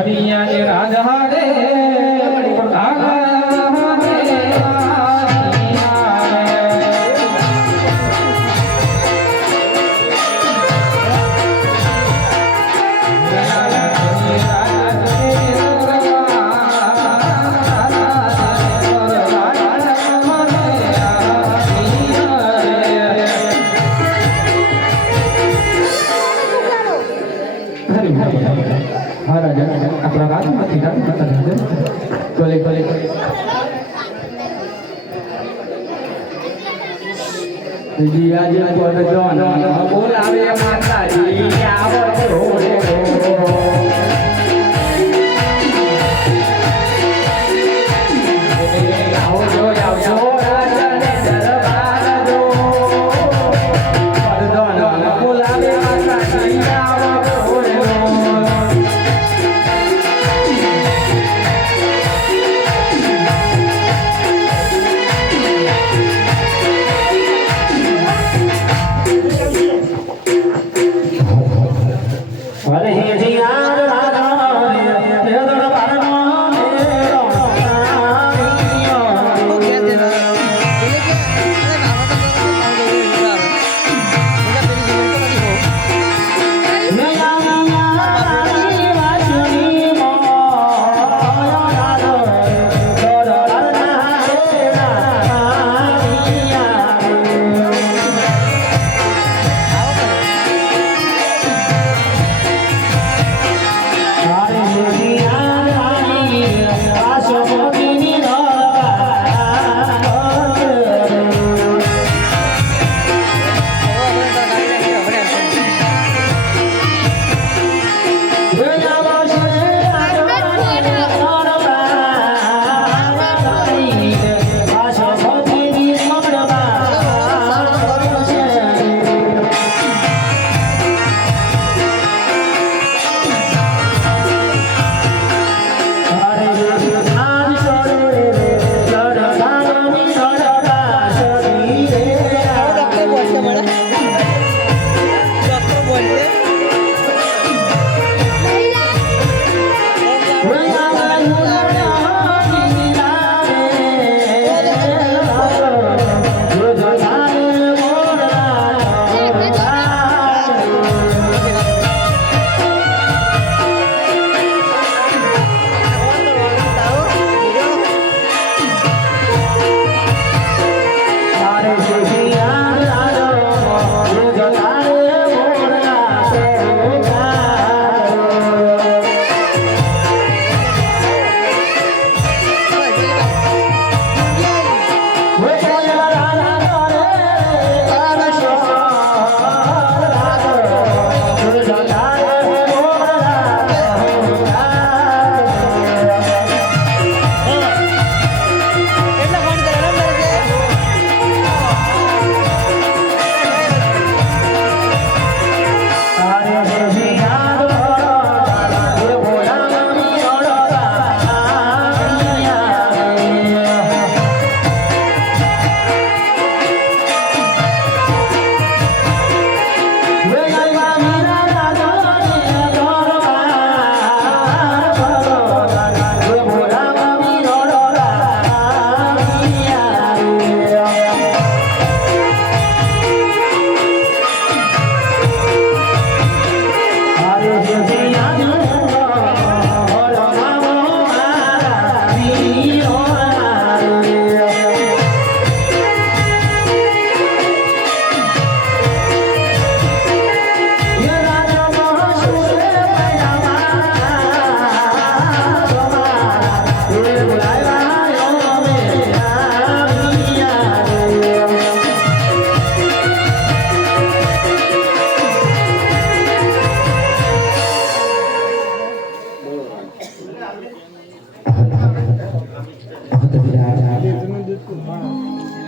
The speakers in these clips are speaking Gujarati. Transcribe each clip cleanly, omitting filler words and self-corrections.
હરિયાણી રાજા રે આજે બોલાવે માતાજી આવો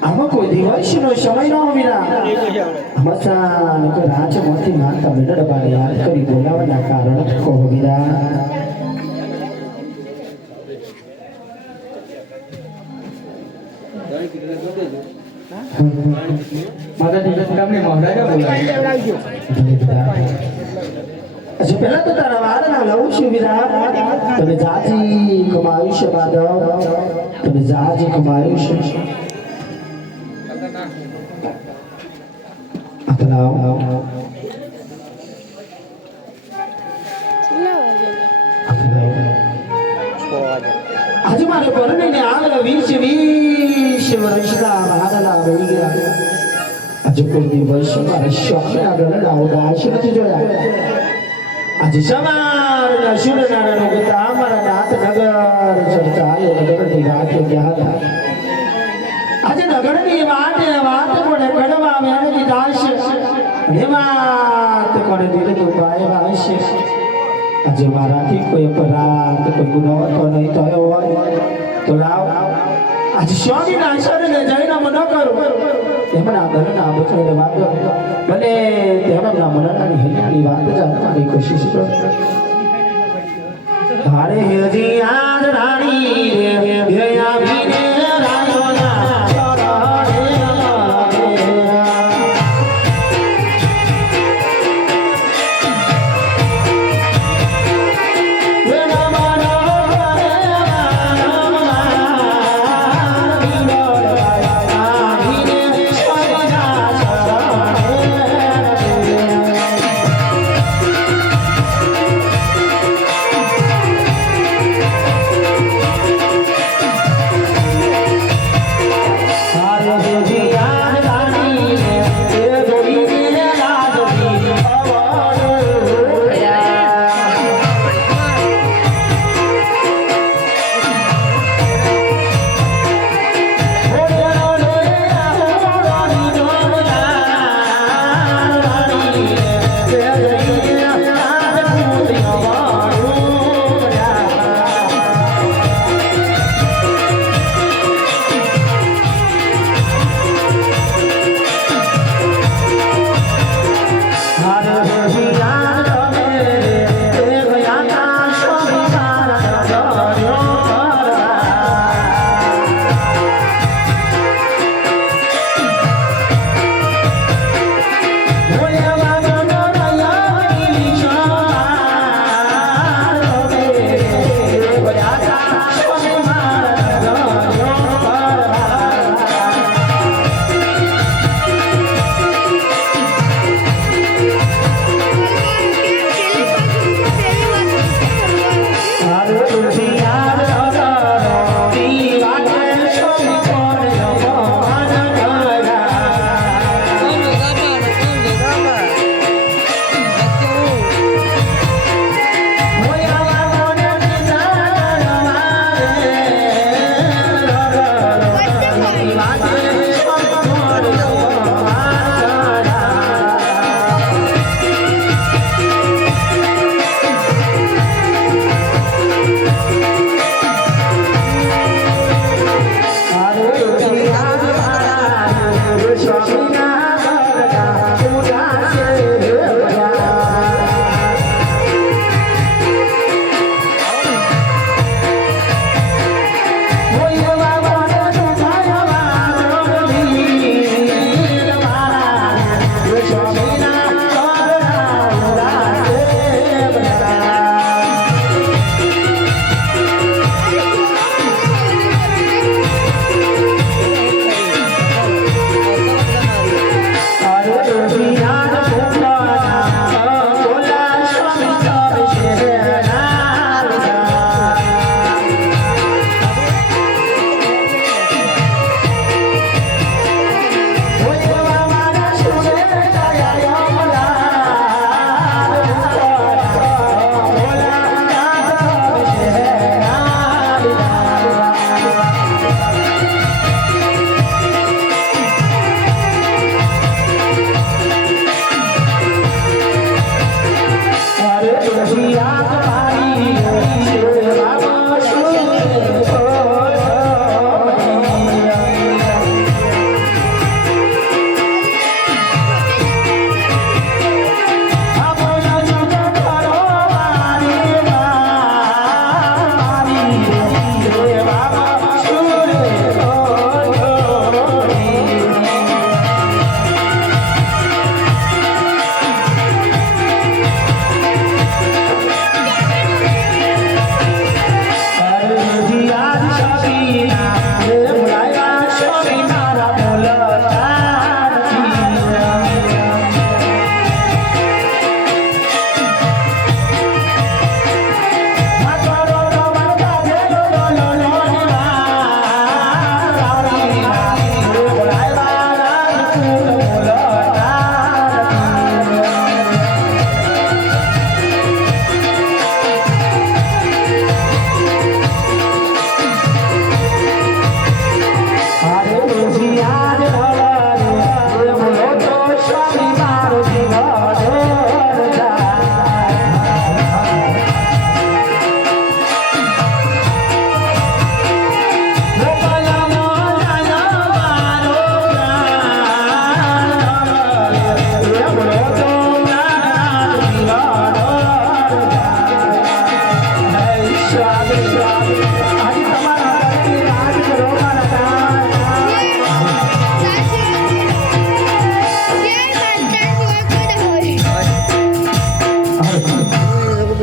આમાં કોઈ દિવસનો સમય ન વિના મસાન કે રાજમાંથી માતા મેળવવા યાદ કરી બોલાવવાના કારણ કહો વિરા માતાજી તમને મહારાજા બોલાવ્યો હજી પહેલા તો તારા વારના લઉં છું વીરા તને જાજી કમાયું છે માધવ તને જાજી કમાયું છે અપનાવ આજે મારે પરણીને આગળ 20 વર્ષના વાદળા વહી ગયા આજે કોઈ દિવસ મારા શોખના ગળના ઉદાસ નથી જોયા આજે સવારના સૂર્યનારાયણ ઉગતા અમારા નાથનગર ચર્ચાએ નગરની રાત ગયા હતા આજે નગરની વાત કોને કડવા મેળવી દાશે અને વાત કોને દિલ દુભાઈ આવશે આજે મારાથી કોઈ અપરાધ કોઈ ગુનો તો નહીં થયો હોય તો લાવ આજે સ્વામી ના શરણે જઈને ન કરું એમના ઘરના બચવાને વાત ભલે તેમના મનની હૈયાની વાત જાણવાની કોશિશ કરો હારે હજી આજ રાણી રે આવીને રાયોના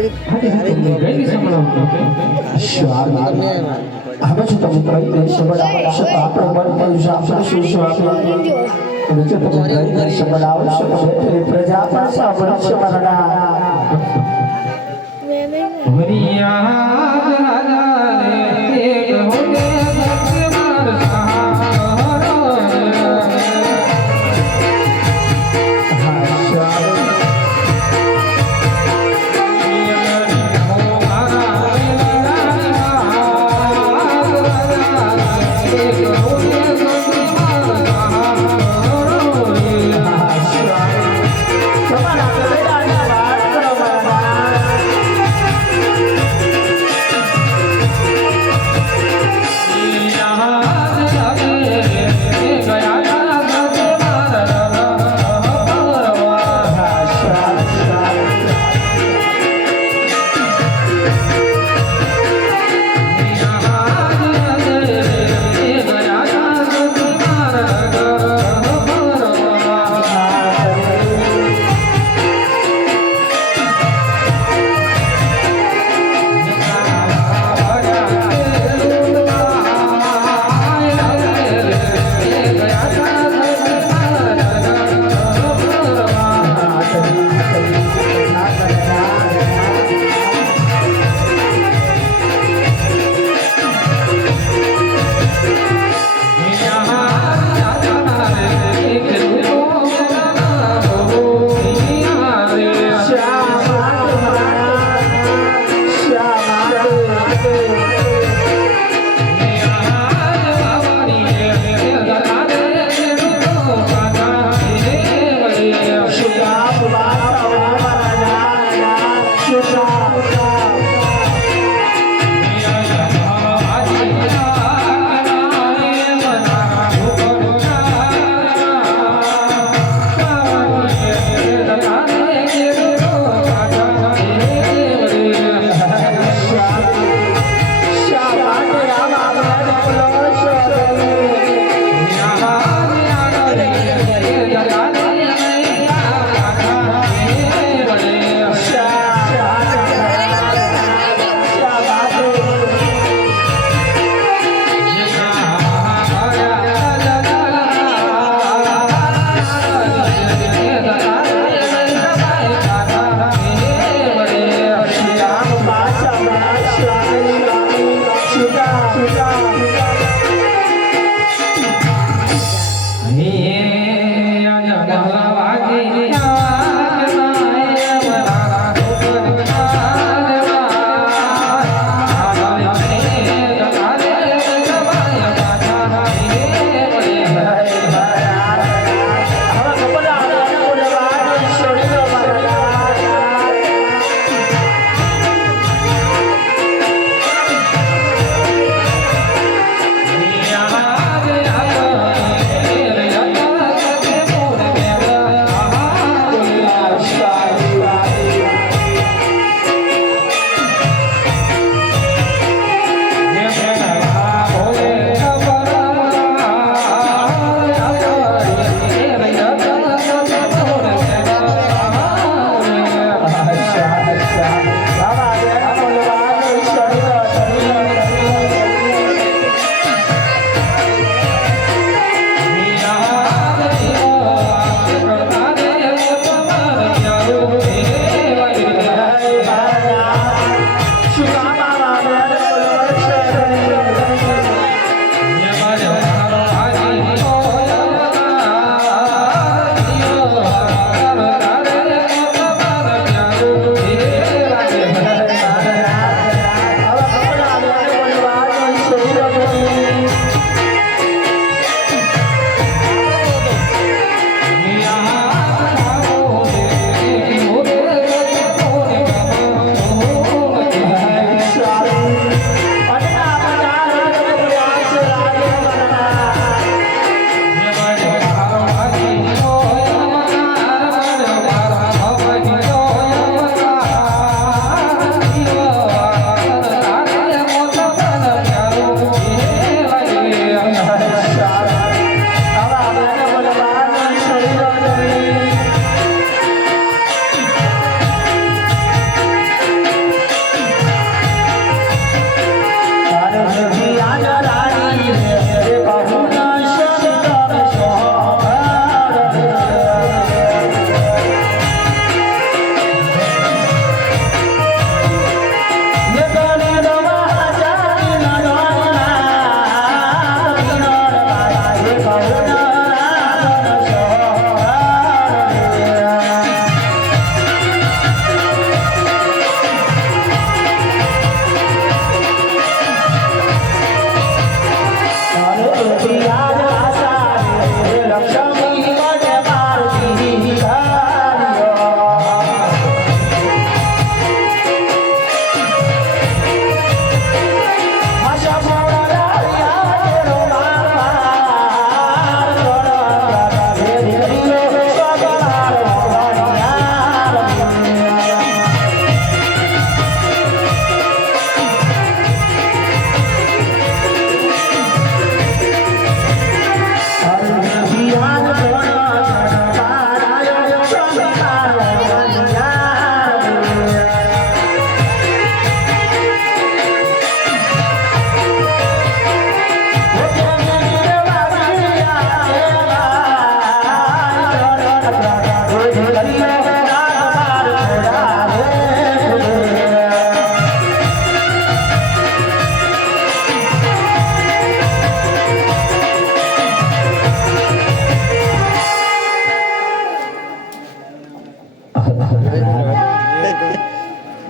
કઈ સંભળાવું હવે જો તમે કહી દઈ સંભળાવશો તો આપણો મન મળશે આપણે શું શું આપણે અને જો તમે કહી દઈ સંભળાવશો તો બેઠેલી પ્રજા પણ સાંભળશે મારા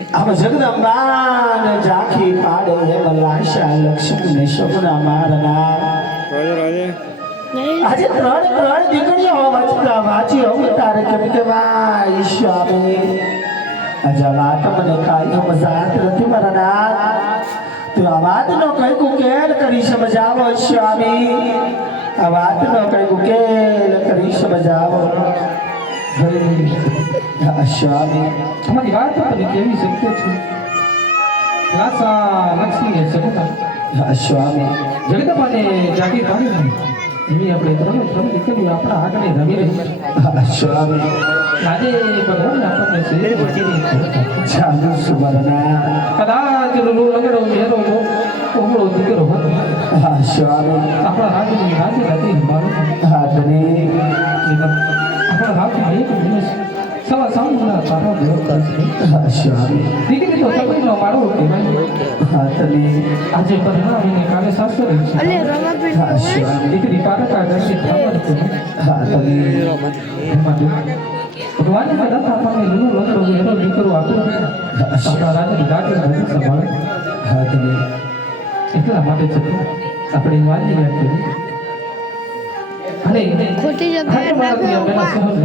આમ જગદંબા ને ઝાંખી પાડે એમ લાશા લક્ષ્મી ને શોભના મારના આજે ત્રણ દીકરીઓ વાંચતા વાંચી અવતાર કેમ કે ભાઈ સ્વામી આજે વાત મને કાંઈ સમજાત નથી મારા નાથ તું આ વાતનો કઈક ઉકેલ કરી સમજાવો સ્વામી આ વાતનો કઈક ઉકેલ કરી સમજાવો સ્વામી તમારી વાત તમે કેવી શક્ય છે લાસા લક્ષ્મી સગુતા સ્વામી જગદંબાને જાગી પાડી એવી આપણે ત્રણ દીકરીઓ આપણા આગળ રમી રહી છે સ્વામી આજે ભગવાન આપણને છે ચાલુ સુવર્ણા કદાચ લંગડો મેરો ઉમળો દીકરો હતો સ્વામી આપણા રાજની રાજી હતી મારું હાથની આપણા રાજમાં એક દિવસ સવા સાંજના તારા દેવ સ્વામી દીકરી તો સમયનો મારો કહેવાય હાથની આજે પરિણામીને કાલે સાસુ રહી છે સ્વામી દીકરી પારકા દર્શિત થવાનું છે હાથની ભગવાનને મદદ આપણને લૂનો લંગડો એનો દીકરો આપ્યો આપણા રાજની રાજી નથી સંભાળે હાથની એટલા માટે છે આપણે વાતની યાદ કરી અને ખોટી જગ્યાએ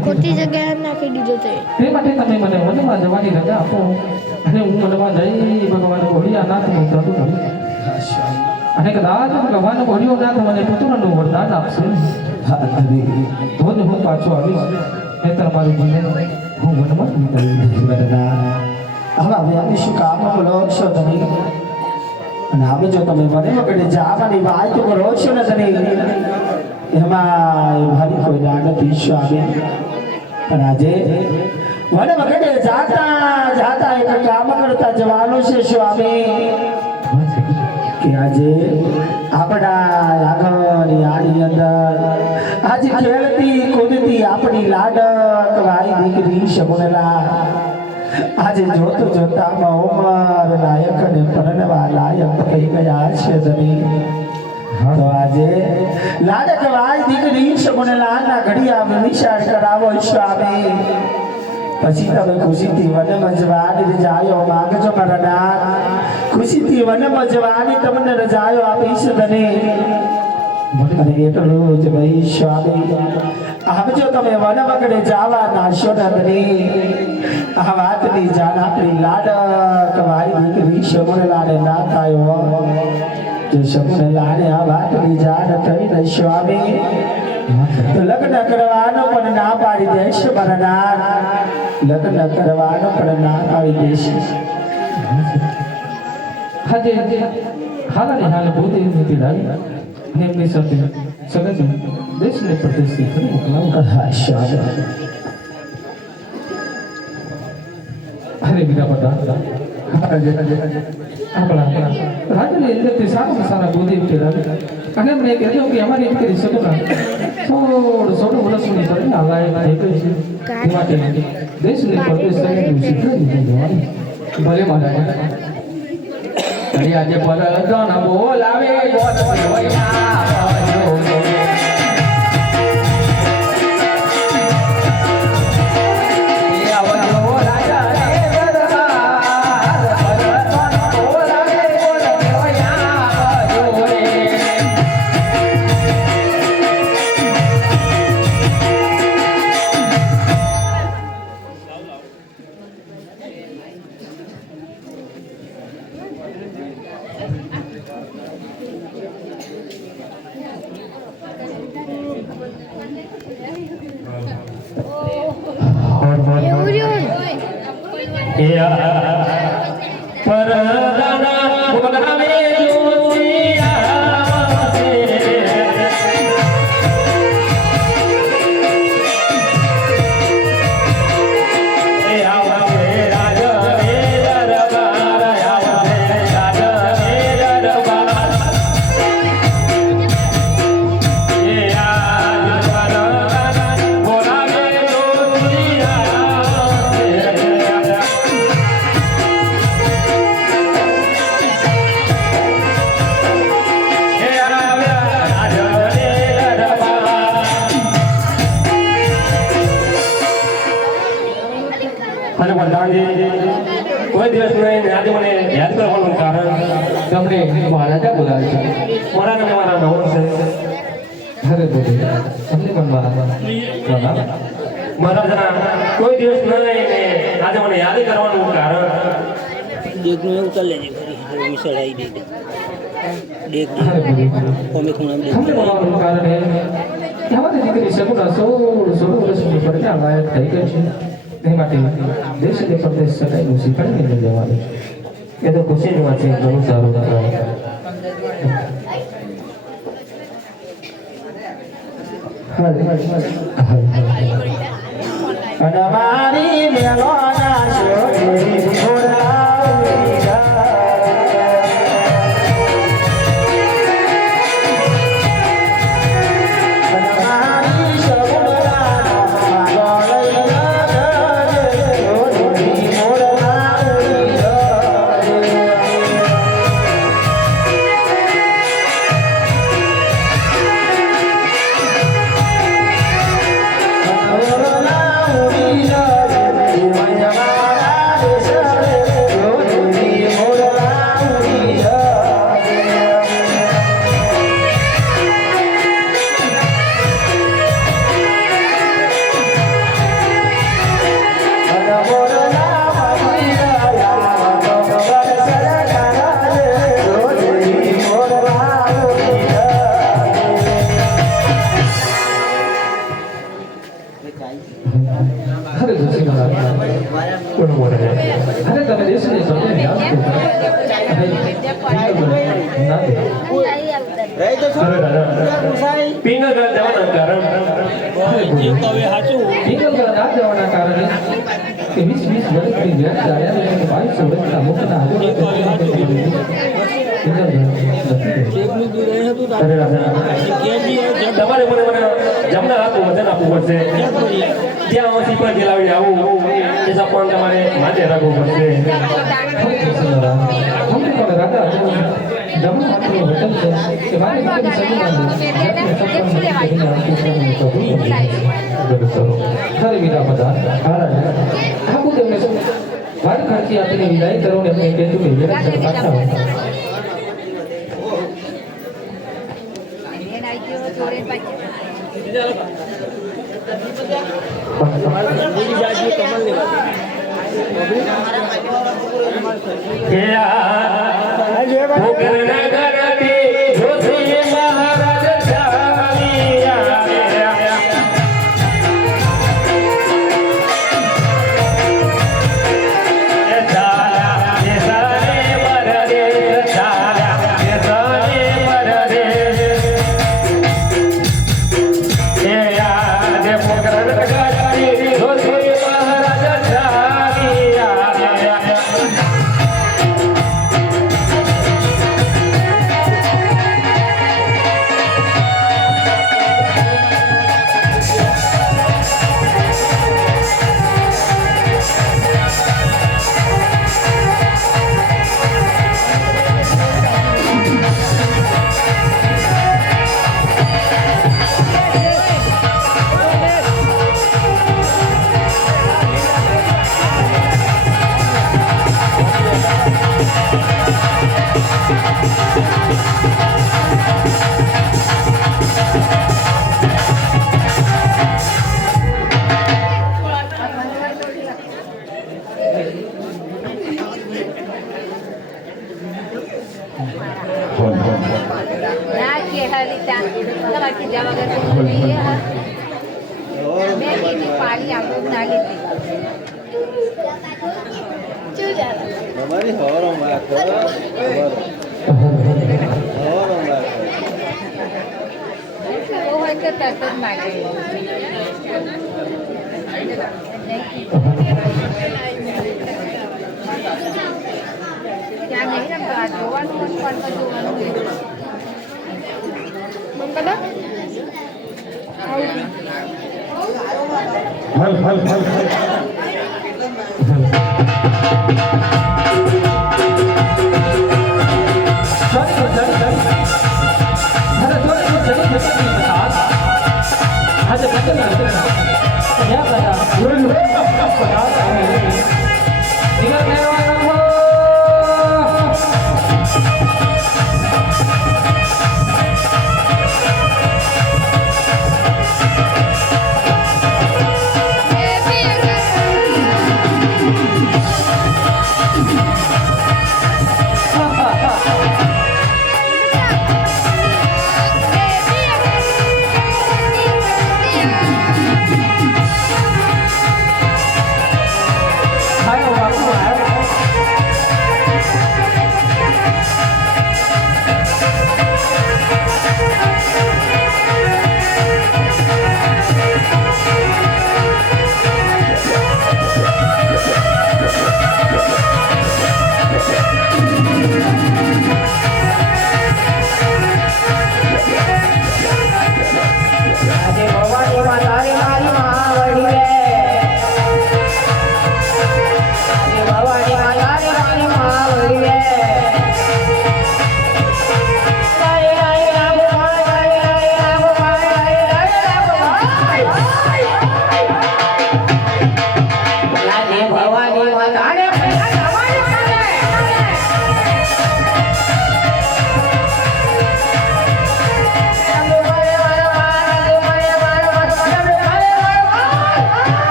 ખોટી જગ્યાએ નાખી દીધો તે તે માટે તમે મને વનમાં જવાની રજા આપો અને હું વનમાં જઈ ભગવાન ભોળિયાનાથનું વ્રત કરું અને કદાચ ભગવાન ભોળિયાનાથ મને પુત્રનું વરદાન આપશે તો જ હું પાછો આવીશ નહીંતર મારું જીવન હું વનમાં નીકળી હવે અમે શું કામ બોલો છો તમે અને હવે જો તમે મને વગડે જવાની વાત કરો છો ને તમે એમાં ભારી કોઈ ના નથી સ્વામી પણ આજે મને વગડે જાતા એક કામ કરતા જવાનું છે સ્વામી કે આજે આપણા આગળની આની અંદર આજે ખેલતી કૂદતી આપણી લાડક વાઈ દીકરી શગુનલા આજે જોતો જોતામાં ઉમર લાયક અને પરણવા લાયક થઈ ગયા છે ધની તો આજે લાડક વાઈ દીકરી શગુનલાના ઘડિયા વિચાર કરાવો સ્વામી પછી તમે ખુશીથી વનમાં જવાની રજાયો માંગજો મારા નાથ ખુશીથી વનમાં જવાની તમને રજાયો આપીશ ધને અને એટલું જ ભાઈ સ્વામી આવજો તમે વન વગડે જવા નાશો નંદની આ વાતની જાણ આપણી લાડક વાઈ દીકરી શગુનલાને ના થાય જો શગુનલાને આ વાતની જાણ થઈ ને સ્વામી તો લગ્ન કરવાનો પણ ના પાડી દેશ મારા લગ્ન કરવાનો પણ ના પાડી દેશ આજે હાલાની હાલ ભૂદેવ નથી લાવી અને એમની સાથે સગજ દેશને પ્રદેશથી ફરી મોકલાવું અરે બીજા બધા આપણા રાજ્યની અંદરથી સારા સારા ભૂદેવ કહેવાય અને એમને કહેતો કે અમારી દીકરી સગુના 16 વર્ષની પરિણા લાયક થઈ ગઈ છે તે માટે દેશને પ્રદેશ શીખવી જવાની ભલે મહારાજ આજે પરજન બોલાવે કોઈ દિવસ નહીં આજે મને યાદ કરવાનું કારણ તમને મહારાજા બોલાવે છે. મારા નામે મારા નવો છે અરે બોલે તમને પણ મહારાજા મહારાજા કોઈ દિવસ નહીં ને આજે મને યાદ કરવાનું કારણ દેખનું એવું ચાલે છે ખરી મિસળ આવી દે દેખ અરે બોલે કોમે ખૂણા તમને બોલાવવાનું કારણ એ કે અમારી દીકરી સગુણા 16 વર્ષની પ્રજ્ઞા લાયક થઈ ગઈ છે. તે માટે દેશ અને પ્રદેશ સદાયનું શીખવાડીને લઈ જવાનું છે. એ તો ખુશીની વાત છે ઘણું સારું અને મારી મેલોના શોધે ઘોડાવી જાય. અને મારી સગુણાનો માગો લઈને જજે, ઘોડી મોરલાવી જાય. મોરલાવી જાય, જીવન મારા દેશરે, ઘોડી મોરલાવી જાય. અને મોરલાવી જાય, તો વરસર કાળે, ઘોડી મોરલાવી જાય. અરે જોશી મહારાજ કોણ બોલે છે? અરે તમે દેશને સમજે યાદ કરતા અરે દાદા પિંગલ ઘર જવાનું કારણ જે કવે સાચું પિંગલગઢ ના જવાના કારણે કે 20 વર્ષની વ્યાજ આવ્યા અને 22 વર્ષના મુખના દેખનું દૂર રહે હતું તો અરે દાદા કેજી તમારે મને જમના હાથનું વજન આપવું પડશે જ્યાં હું સિપાઈ જેલાવી આવું એ સપન તમારે માથે રાખવું પડશે અમને પણ રાજા જમા માટેનું વચન છે કે મારી દીકરી ખરે વિના બધા આબુ તેમને મારી ખર્ચી આપીને વિદાય કરો ને એમને કહેતું કે વિરાટ પાછા આવો. બીજી જાજી કમલ લેવા પાણી Diga que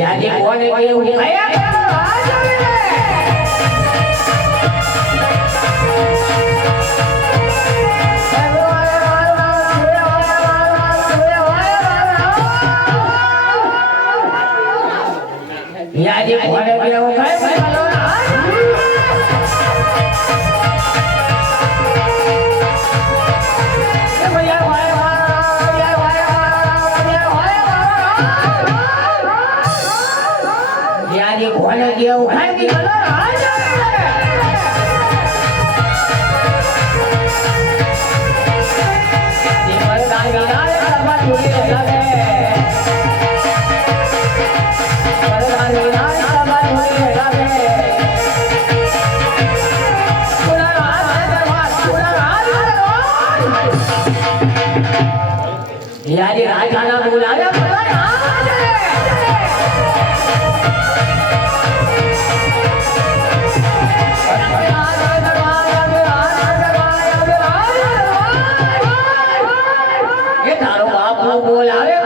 યાદી કોને કેવું યાદી કોને કેવું યાદી કોને કેવું ખાઈ યાદી રાજાના બોલાવ્યા એ તારો બાપુ બોલાવે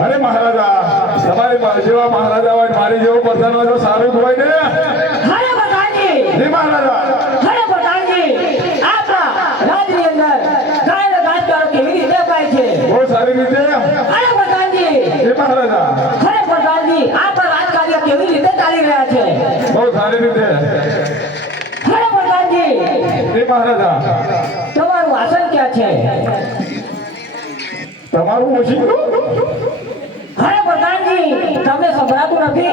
અરે મહારાજા તમારી જેવા મહારાજા હોય મારી જેવો પસંદ હોય તો સારું જ હોય ને હરે પ્રધાનજી જી મહારાજા હરે પ્રધાનજી આપણા રાજની અંદર ગાયના ગાજકારો કેવી રીતે પાય છે બહુ સારી રીતે હરે પ્રધાનજી જી મહારાજા હરે પ્રધાનજી આપણા રાજકાર્ય કેવી રીતે ચાલી રહ્યા છે બહુ સારી રીતે હરે પ્રધાનજી જી મહારાજા તમારું આસન ક્યાં છે તમારું ઓછીનું હરે પ્રધાનજી તમને સંભળાતું નથી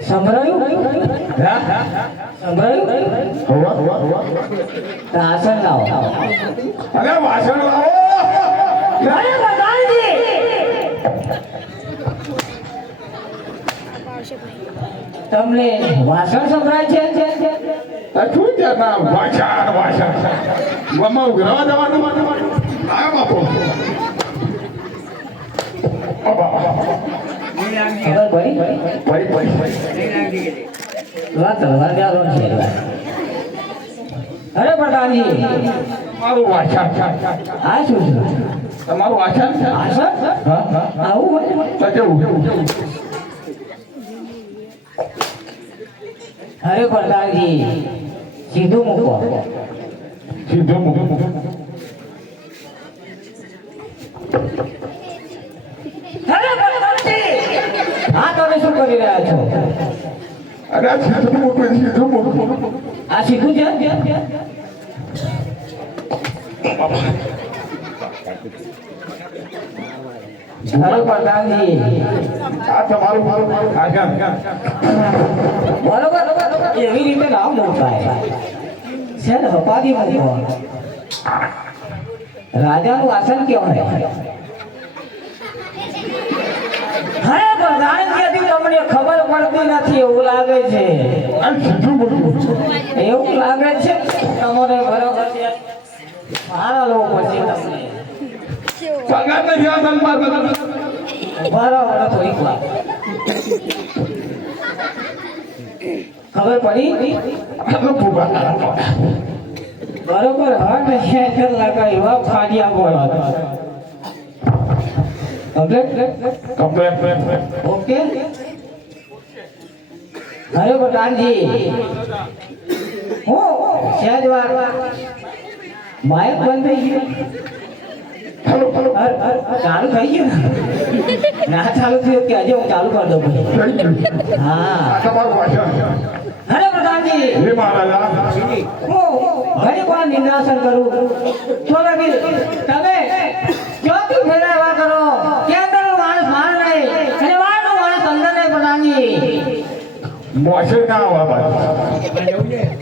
સંભળાયું સંભળાયું તો આસન લાવો અરે વાસણ લાવો હરે પ્રધાનજી તમને વાસણ સંભળાય છે શું ત્યાં વાસણ વાસણ ગમા ઉઘરાવા જવાનું આવ્યો બાપુ ખબર પડી ભાઈ વાત હજારો છે હરે પ્રધાનજી તમારું વાસણ આ શું છે તમારું વાસણ આસન હા હા આવું હોય તો કેવું હરે પ્રધાનજી સીધું મૂકો સીધો મૂકો હરે પ્રધાનજી હા તમે શું કરી રહ્યા છો અરે આ સીધું મૂકો સીધું મૂકો આ સીધું છે હરે પ્રધાનજી આ તમારું આગળ બરોબર એવી રીતે ના મૂકાય છે ને હપાદી મૂકો રાજાનું આસન કહેવાય હરે પ્રધાનજી હજી તમને ખબર પડતી નથી એવું લાગે છે આ સીધું મૂકો એવું લાગે છે તમને બરોબર છે મારા લોકો છે તમને પગાર નથી આ સન્માન બરોબર થોડીક વાર ખબર પડી બરોબર હટ હેઠ લગાવ્યા ફાડ્યા બોલો કમ્પ્લેટ ઓકે હરે પ્રધાનજી હું સહેજ વાર માયક બંધ થઈ ગયું હાલો હાલો ચાલુ થઈ ગયું ને? ના ચાલુ થયું કે હજી હું ચાલુ કરી દઉં ભાઈ. થઈ ગયું હા આ તમારું ભાષણ અરે પ્રધાનજી હે મહારાજા હું ઘણી વાર નિંદાસન કરું તો લગી તમે ચોથી ફેરવા કરો કે અંદર માણસ માર નહીં અને વાળનો માણસ અંદર નહીં પ્રધાનજી. મોસે ના આવવા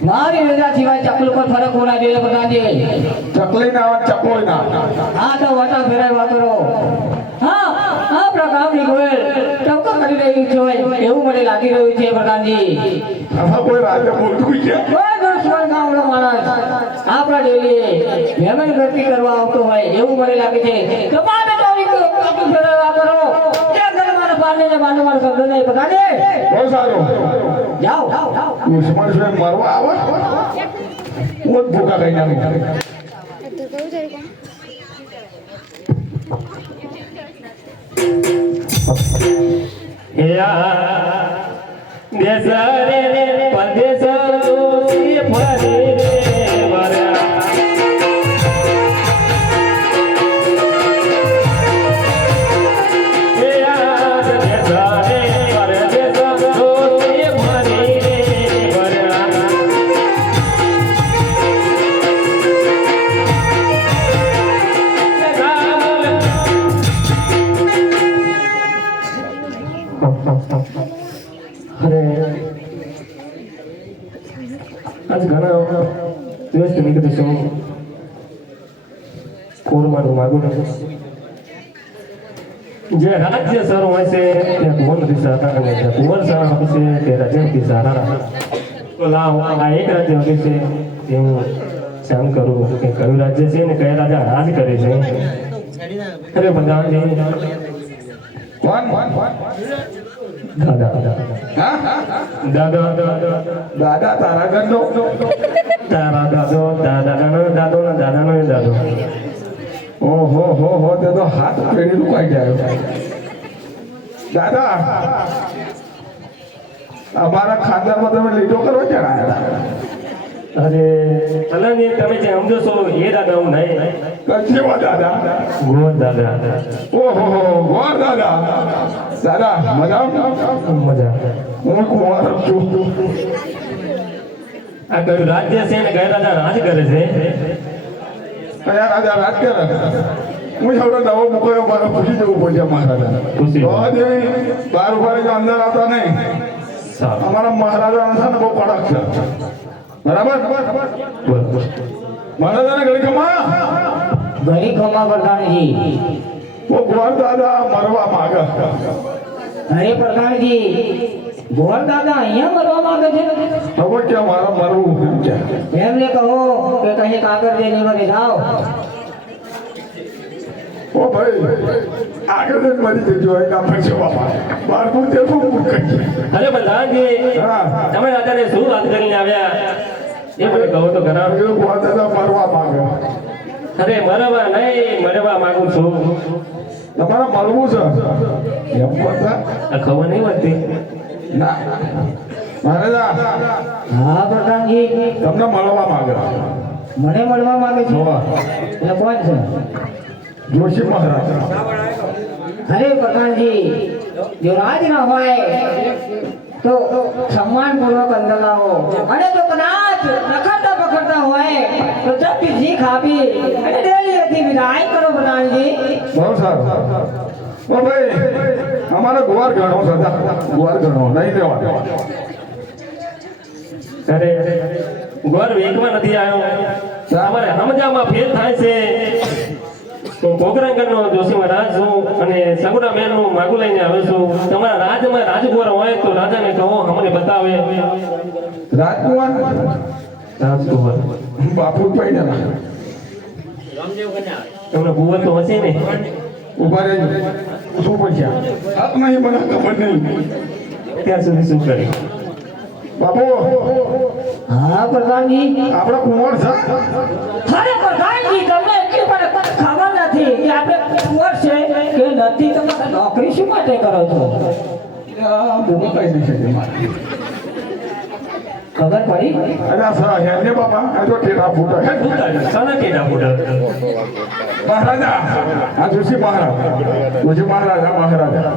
મારી રજા સિવાય ચકલ પર ફરક હોના જોઈએ પ્રધાનજી. ચકલી ના આવે ચકોઈ ના હા તો વાટા ફેરવા કરો. હા આપણા ગામની ગોયલ ટપકા કરી રહ્યું છે એવું મને લાગી રહ્યું છે પ્રધાનજી. આમાં કોઈ રાજા બોલતું છે કોઈ દુશ્મન ગામનો માણસ આપણા ડેલીએ મહેમાન ગતિ કરવા આવતો હોય એવું મને લાગે છે. તમારે ચોરી ફેરવા કરો ત્યાં ઘરે મારા પાને ને માનો મારો શબ્દ નહીં પ્રધાનજી. બહુ સારું જાઓ દુશ્મન છે મરવા આવે હું જ ભૂખા ખાઈ નાખું તો કહું છે કોણ દેશ રે પરદેશ જોશી ફરી રે વરા. આજ ઘણા દિવસ નીકળી છું કોરવાનું માગું જે રાજ્ય સારો હોય છે તે કુંવર નથી સારા અને જે કુંવર સારા હોય છે તે રાજ્ય નથી સારા. તો લાવ આ એક રાજ્ય હોય છે તે હું શામ કરું કે કયું રાજ્ય છે ને કયા રાજા રાજ કરે છે. અરે બધા કોણ દાદા હા દાદા દાદા તારા ઘરનો તારા દાદો દાદાનો દાદો ને દાદાનો દાદો. ઓહો હો તે તો હાથ પેઢી લુકાઈ જાય દાદા અમારા ખાનદાનમાં તમે લીધો કરો છે અરે અલગ તમે જે સમજો છો એ દાદા હું નહીં કેવા દાદા ગોર દાદા. ઓહો ગોર દાદા દાદા મજા મજા હું કુંવર છું આ કયું રાજ્ય છે ને કયા રાજા રાજ કરે છે. કયા રાજા રાજ કરે હું થોડો નવો મૂક્યો મારે પૂછી જવું પડશે મહારાજા પૂછી. બાર ઉપર અંદર આવતા નહીં સારું અમારા મહારાજા છે ને બહુ કડક છે બરાબર મહારાજાને ઘડી ખમા ઘણી ખમા પ્રધાનજી. ઓ ગોર દાદા મરવા માંગે અરે પ્રધાનજી ગોર દાદા અહીંયા મરવા માંગે છે. હવે કે મારા મરવું કેમ છે એમને કહો કે કहीं કાગળ લઈને મને જાઓ. ઓ ભાઈ આગળ જ મરી જજો એના પછી બાપા બારપુર તે ખૂબ કરી અરે પ્રધાનજી હા તમે રાજાને શું વાત કરીને આવ્યા એ મને કહો તો ખરા. ગોર દાદા મરવા માંગે અરે મરવા નહીં મરવા માંગુ છું. તમારે મળવું છે એમ કરતા આ ખબર નહીં વધતી. ના મહારાજા હા પ્રધાનજી તમને મળવા માંગે મને મળવા માંગે છે. જોવા એટલે કોણ છે? જોશી મહારાજ અરે પ્રધાનજી જો રાજ ન હોય તો સન્માનપૂર્વક અંદર લાવો અને જો કદાચ રખડતા પકડતા હોય તો ચપટી શીખ આપી અને ડેલીથી વિદાય કરો પ્રધાનજી. બહુ સારું ઓ ભાઈ અમારે ગુવાર ગણો સદા ગુવાર ગણો નહીં દેવાનો અરે ગોર વેકવા નથી આવ્યો અમારે સમજામાં ફેર થાય છે. હું પોકરણગઢનો જોશી મહારાજ છું અને સગુણા બહેનનું માગું લઈને આવ્યો છું. તમારા રાજમાં રાજકુંવર હોય તો રાજાને કહો અમને બતાવે. રાજકુમાર રાજકુંવર બાપુ પૈડા તમને કુંવર તો હશે ને. ઉભા રહેજો શું પૈસા હાથ નહીં મને ખબર નહીં ત્યાં સુધી શું કરી. બાપુ હા પ્રધાનજી. આપણે કુંવર છે અરે પ્રધાનજી તમને એટલી પણ ખબર નથી કે આપણે કુંવર છે કે નથી. તમે નોકરી શું માટે કરો છો? બોલો કઈ નહીં શકે મારે ખબર પડી અરે આ સા હેને બાપા આ તો ટેટા ફૂટા હે સાના કેટા ફૂટા મહારાજા આ જોશી મહારાજા મહારાજા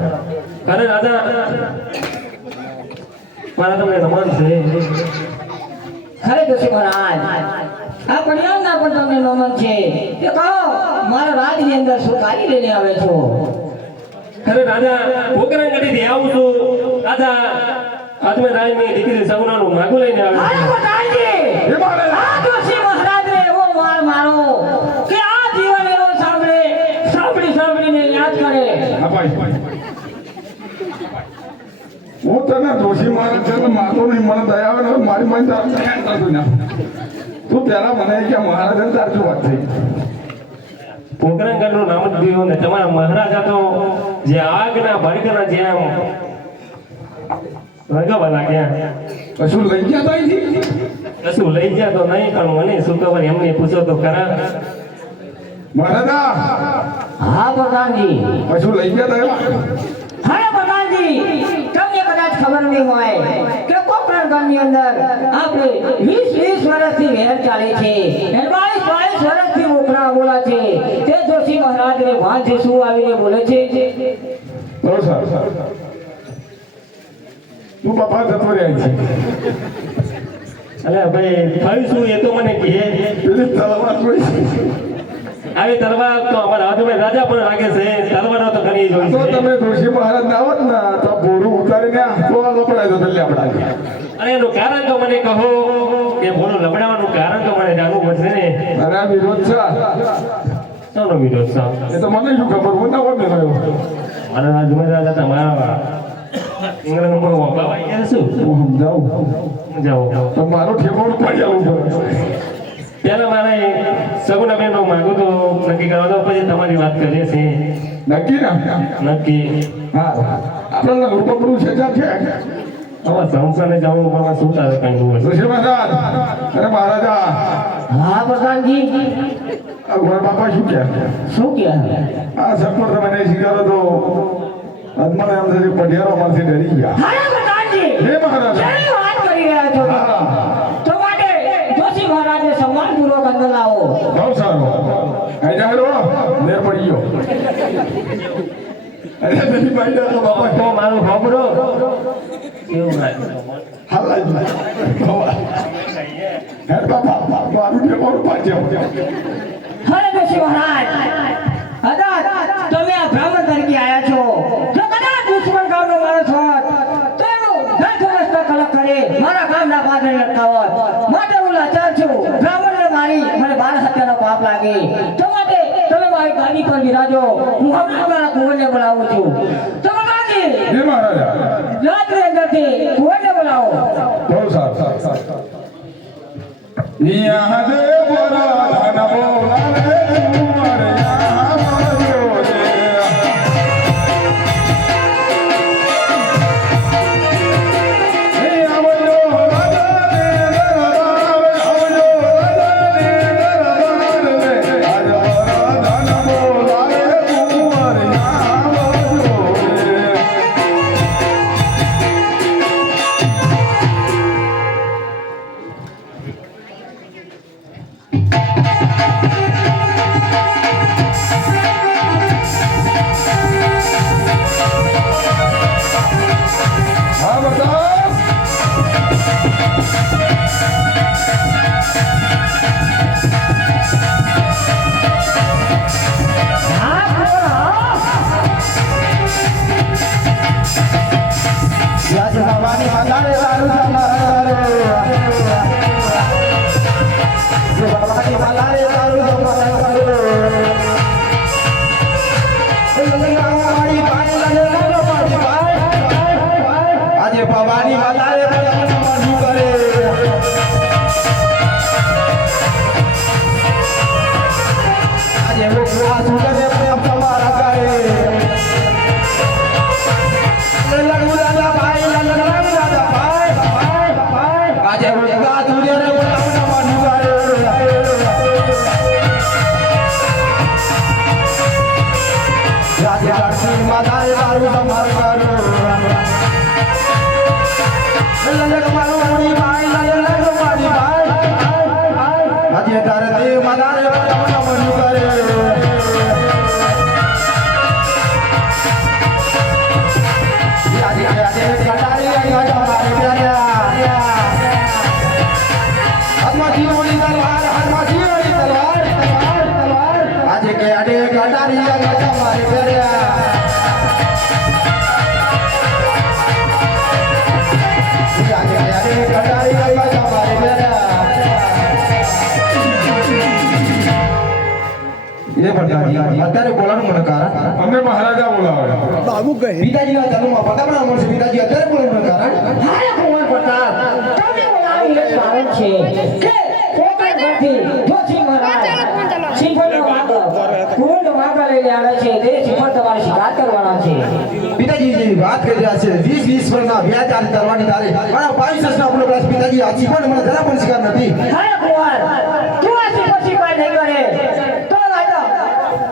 અરે રાજા મારા તમને નમન છે અરે જોશી મહારાજ આ કડિયાના પણ તમને નમન છે કે કહો મારા રાજની અંદર શું કાર્ય લઈને આવે છો અરે રાજા પોકરાંગડીથી આવું છું રાજા આત્મે રાયની દીકરી સગુનાનું માગું લઈને અરે આવ્યો પ્રધાનજી હે મહારાજા આ જોશી મહારાજને એવો માર મારો કે આ જીવન એવો સાંભળીને યાદ કરે હા ભાઈ હું તને જોશી મહારાજ છે માતો નહીં મને દયા આવે ને મારી મન તાર દયા થતું ના તું પહેલા મને કે મહારાજને તાર શું વાત થઈ પોકરાંગડનું નામ જ દીધું ને તમારા મહારાજા તો જે આગના ભડકના જેમ રગવા લાગ્યા કશું લઈ ગયા તા અહીંથી? કશું લઈ ગયા તો નહીં પણ મને શું ખબર એમને પૂછો તો ખરા મહારાજા હા પ્રધાનજી કશું લઈ ગયા તા હા પ્રધાનજી તમને કદાચ ખબર નહીં હોય કે પોકરણગઢની અંદર આપણે 20 વર્ષથી મહેનત ચાલે છે 22 વર્ષથી ઉખરા બોલા છે તે જોશી મહારાજને ભાન છે શું આવીને બોલે છે બહુ સારું તું બાપા જતો રહ્યા છે અલે ભાઈ થયું શું એ તો મને કહે પેલી તલવાર કોઈ આવી તલવાર તો અમારા હાથમાં રાજા પણ લાગે છે તલવારો તો ઘણી જોઈ તો છે તમે જોશી મહારાજ ના આવત ને તો બોરું ઉતારીને તો આ લપડાય તો તલ્લે આપડા અને એનું કારણ તો મને કહો કે બોલો લબડાવાનું કારણ તો મને જાણવું પડશે ને અરે આ વિરોધ છે શાનો વિરોધ છે એ તો મને શું ખબર હું ના હોય ને અને રાજમાં રાજા તમારા ઇંગ્લેન્ડમાં વાપરવા ગયા શું હું સમજાવું જાઓ તો મારો ઠેકોણ પડી આવું પડે પહેલા મારે સગુનાબેનનો માગું તો નક્કી કરવા દો પછી તમારી વાત કરીએ છીએ નક્કી ને નક્કી હા આપણે રૂપકડું છે જ્યાં છે હવે સંસારને જવું પણ શું તારે કઈ હોય ઋષિ મહારાજ અરે મહારાજા હા પ્રધાનજી આ ગોળ બાપા શું કહે શું કહે આ સકર તમે શીખાડો તો અદમન એમ થશે પઢિયારો માંથી ડરી ગયા હા પ્રધાનજી હે મહારાજા શેની વાત કરી રહ્યા છો હા તો માટે જોશી મહારાજને સન્માનપૂર્વક અંદર લાવો બહુ સારું આઈ જાહેરો મેર પડી ગયો અરે તેની ભાઈ તો બાપા તો મારું ખબરો કેવું લાગ્યું હાલ હે બાપા મારું ઠેકોણ પાછળ હરે જોશી મહારાજ કદાચ તમે આ બ્રાહ્મણ તરીકે આવ્યા છો જો કદાચ દુશ્મન ગામનો માણસ હોત તો એનું દસ વર્ષ કલક કરે મારા ગામના પાદરે લટકાવત માટે હું લાચાર છું બ્રાહ્મણને મારી મને 12 હત્યાનો પાપ લાગે તો માટે તમે મારી ગાદી પર બિરાજો હું હમણાં મારા કુંવરને બોલાવું છું તો મહારાજી હે મહારાજા રાત્રે અંદરથી કુંવરને બોલાવો બહુ સારું યહાં દે બોલા ધન બોલા રે કુંવર યહાં માર્યો છે હે આવજો રાજા ને દરબાર આવજો રાજા ને દરબાર રે આજ ધન બોલા રે કુંવર યહાં માર્યો છે હા બતા યાદ ભવાની માતારે તારું સમારે ભવાની માતારે તારું સમારે આજે ભવાની માતારે મન કરે આજે લોકો આ સુગરે પ્રેમ તમારા કરે લડુ દાદા ભાઈ લડુ દાદા ભાઈ આજે રોજગા સુગરે બોલાવના મન કરે રાજા લક્ષ્મી માતારે તારું સમાર કરો લલડ મારું ભાઈ લલડ કટારિયા રાજા મારે બેર્યા અત્યારે બોલાનું મને કારણ અમને મહારાજા બોલાવે પિતાજીના જન્મમાં પતાપણા અમર છે પિતાજી અત્યારે બોલાનું કારણ હારે કુંવર પ્રતાપ તમને બોલાવી એક કારણ છે કે પોતાના ઘરથી જોશી મહારાજ શ્રીફળનો વાંકો કુંવરનો વાંકો લઈને આવે છે તે શ્રીફળ તમારે શિકાર કરવાના છે પિતાજી જે વાત કરી રહ્યા છે 20 વર્ષના વ્યાજ આલી કરવાની તારે મારા 22 વર્ષના આપણો ક્લાસ પિતાજી આ પણ મને જરા પણ શિકાર નથી હારે કુંવર તું આ શ્રીફળ શિકાર નહીં કરે તો રાજા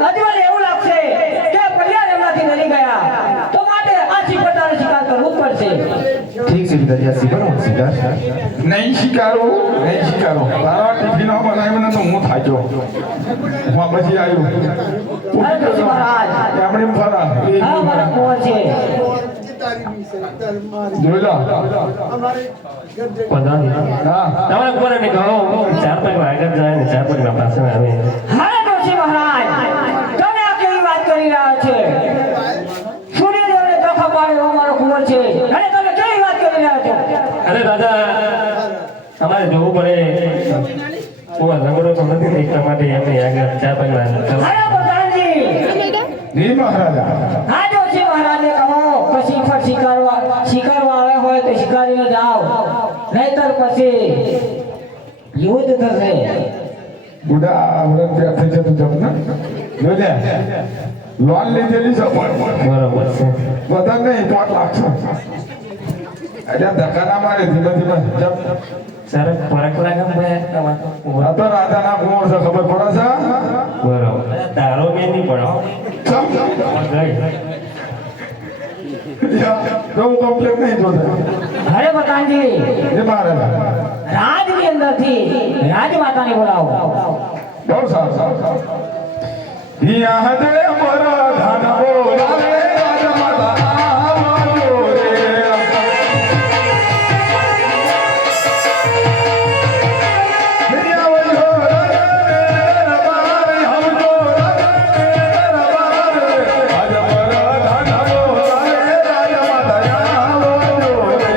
અજવાને એવું લાગશે કે પર્યાર એમનાથી લડી ગયા તો માટે આ શ્રીફળ તારે શિકાર કરવું જ પડશે ઠીક છે પિતાજી આ શિકાર નહીં સ્વીકારો તારા ટિફિનો બનાવી મને તો હું થાક્યો હું પછી આવ્યો હારે જોશી મહારાજ આપણે ફરા હા મારા કુંવર છે જોઈ લો પ્રધાન હા તમારા કોને કહો 4-5 આગળ જાય ને 4-5 ના પાછળ આવે હારે જોશી મહારાજ તમે આ કેવી વાત કરી રહ્યા છે સૂર્યદેવને ચોખા પાડે એવો મારો કુંવર છે અને તમે કેવી વાત કરી રહ્યા છો અરે દાદા અમારે જોવું પડે હું લંગડો તો નથી ને એટલા માટે એમને આગળ 4-5 વાર હારે પ્રધાનજી નહીં મહારાજા હા જોશી મહારાજને કહો કે શ્રીફળ શિકારવા આવ્યા હોય તો શિકારીને જાઓ નહીતર પછી યુદ્ધ થશે બુડા વ્રત ત્યાં થઈ જતું જમના જોઈ લે લોન લીધેલી છે બરોબર છે બધા નહીં 5 લાખ છે એટલે ધક્કા ના મારે ધીમે ધીમે જપ સર ફરક લાગે આ તો રાજાના કુંવર છે ખબર પડે છે બરોબર તારો મેં નહીં પડો તો હું કમ્પ્લેટ નહીં જોતા અરે પ્રધાનજી એ મહારાજા રાજની અંદરથી રાજમાતાને બોલાવો બહુ સારું હિયા હદે મારા ધાન બોલાવે રાજમાતા આવજો રે હિયા વજો દરબાર હમજો દરબાર આજ મારા ધાન બોલાવે રાજમાતા આવજો રે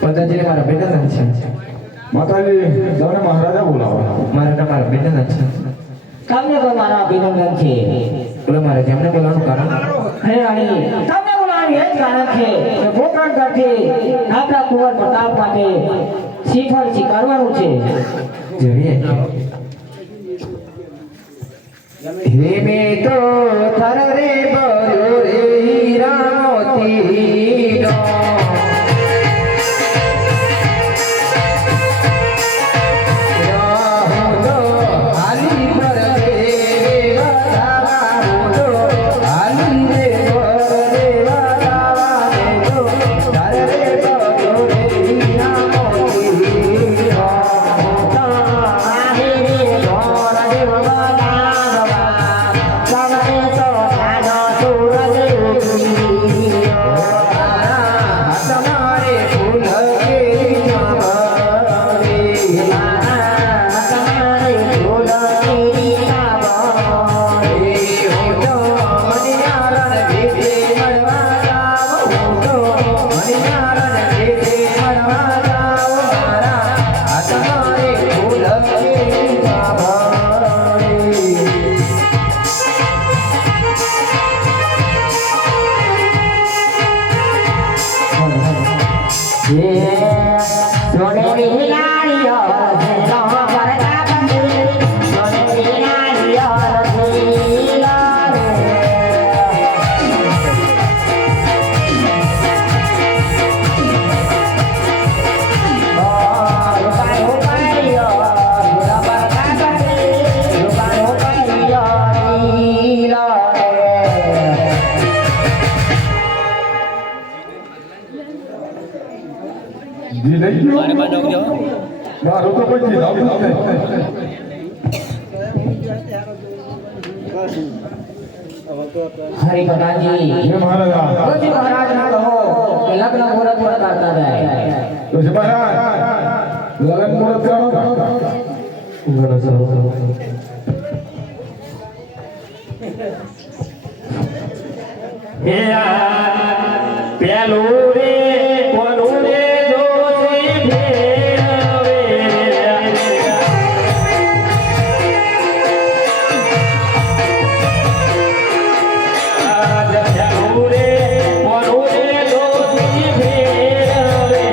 પતાજીને મારા બેટા નામ છે માતાજી તમને મહારાજા બોલાવો મારા નામ મારા બેટા નામ છે તમને પણ મારા અભિનંદન છે બોલો મારે જેમને બોલાવવાનું કારણ હે રાણી તમને બોલાવવાનું એ જ કારણ છે કે ગોકર્ણ કરથી આપણા કુંવર પ્રતાપ માટે શ્રીફળ શિકારવાનું છે જોઈએ હે મે તો થર રે બોલો રે હીરા મોતીનો જી નહીં ગયો મારું તો કોઈ જીરાવું જ નહીં હરી પ્રધાનજી હે મહારાજા ડોશી મહારાજ ના કહો કે લગ્ન મુહૂર્ત પર કરતા જાય ડોશી મહારાજ લગ્ન મુહૂર્ત કરો ઘણો સારો હે પેલું રે કોનું રે જોશી ફેરવે આજ પેલું રે કોનું રે જોશી ફેરવે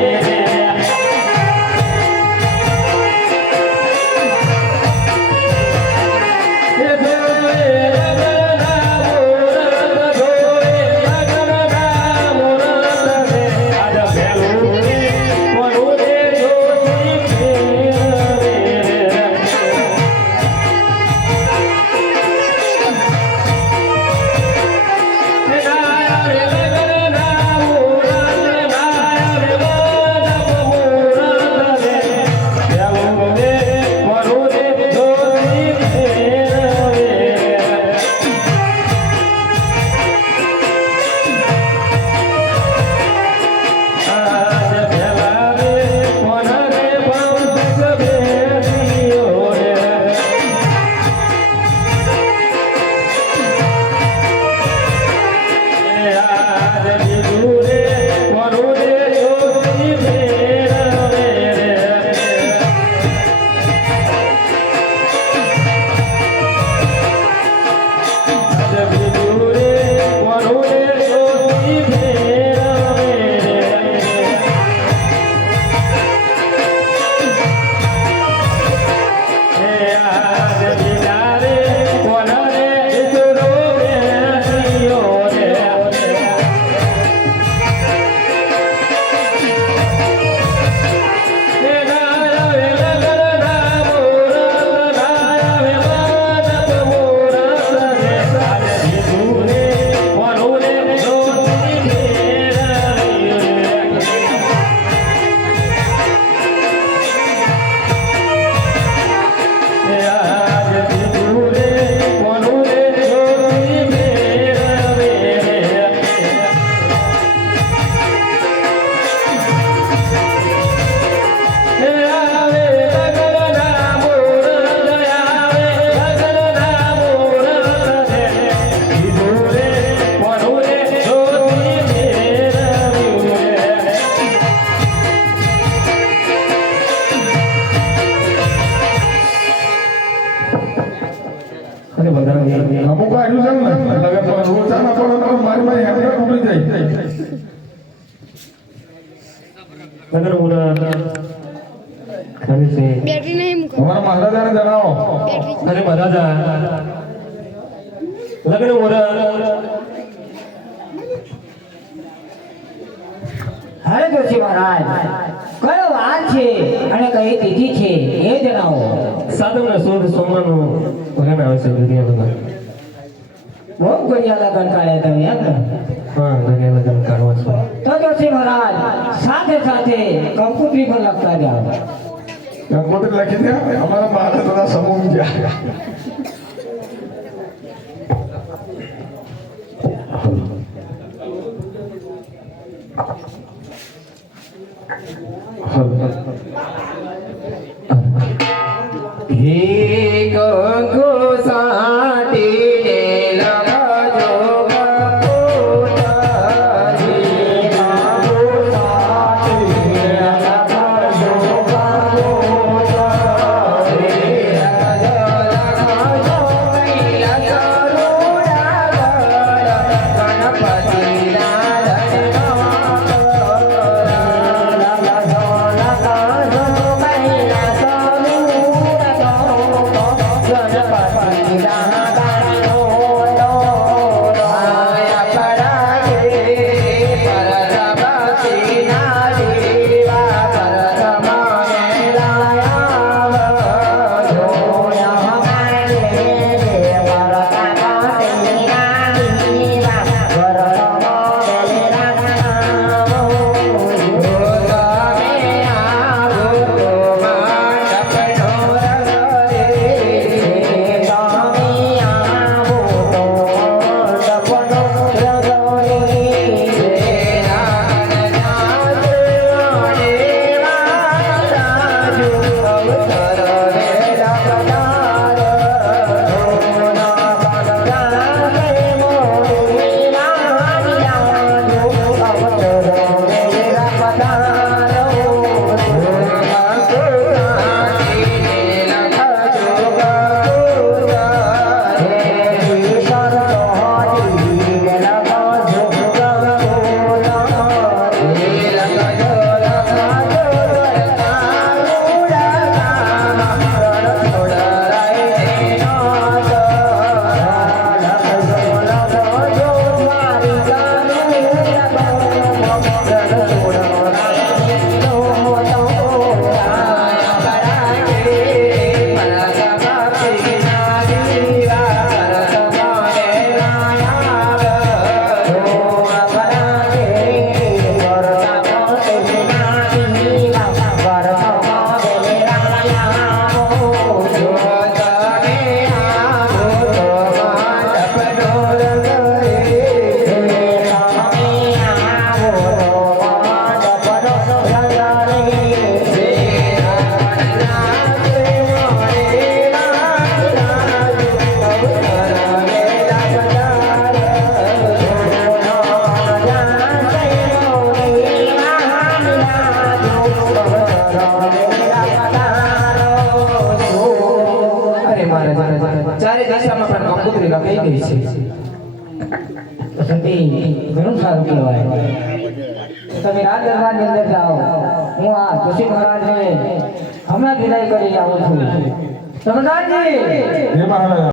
અમુક આવ્યું છે ને લગન રોચાના પડો મારી મારી હેઠળ તૂટી જાય લગ્ન મુહૂર્ત ખાલી છે બેટરી નહીં મૂકો અમારા મહારાજાને જણાવો બેટરી અરે મહારાજા લગ્ન મુહૂર્ત હરે ડોશી મહારાજ કયો વાર છે અને કઈ તિથિ છે એ જણાવો સાતમના સુદ સોમવારનું લગ્ન આવે છે દુનિયામાં બહુ ઘડિયા લગ્ન કાઢ્યા તમે એમ ને? હા લગ્ન કાઢવા છો તો ડોશી મહારાજ સાથે સાથે કંકોત્રી પણ લખતા જાઓ ગંગોત્રી લખી દે અમારા મહારાજ બધા સમૂહ ગયા હે ગંગો સાટીને લગજો કપૂતરી ગંગો સાટીને લગજો કપૂતરી લગજો કૈલા કરુણા ગણપતિના ધનમાં લગજો લગજો દિશામાં પણ કંકોત્રી લખાઈ ગઈ છે. સતી ઘણું સારું કહેવાય. તમે રાજ દરબારની અંદર જાઓ, હું આ જોશી મહારાજને હમણાં વિદાય કરી આવું છું. સમજાજી એ મહારાજ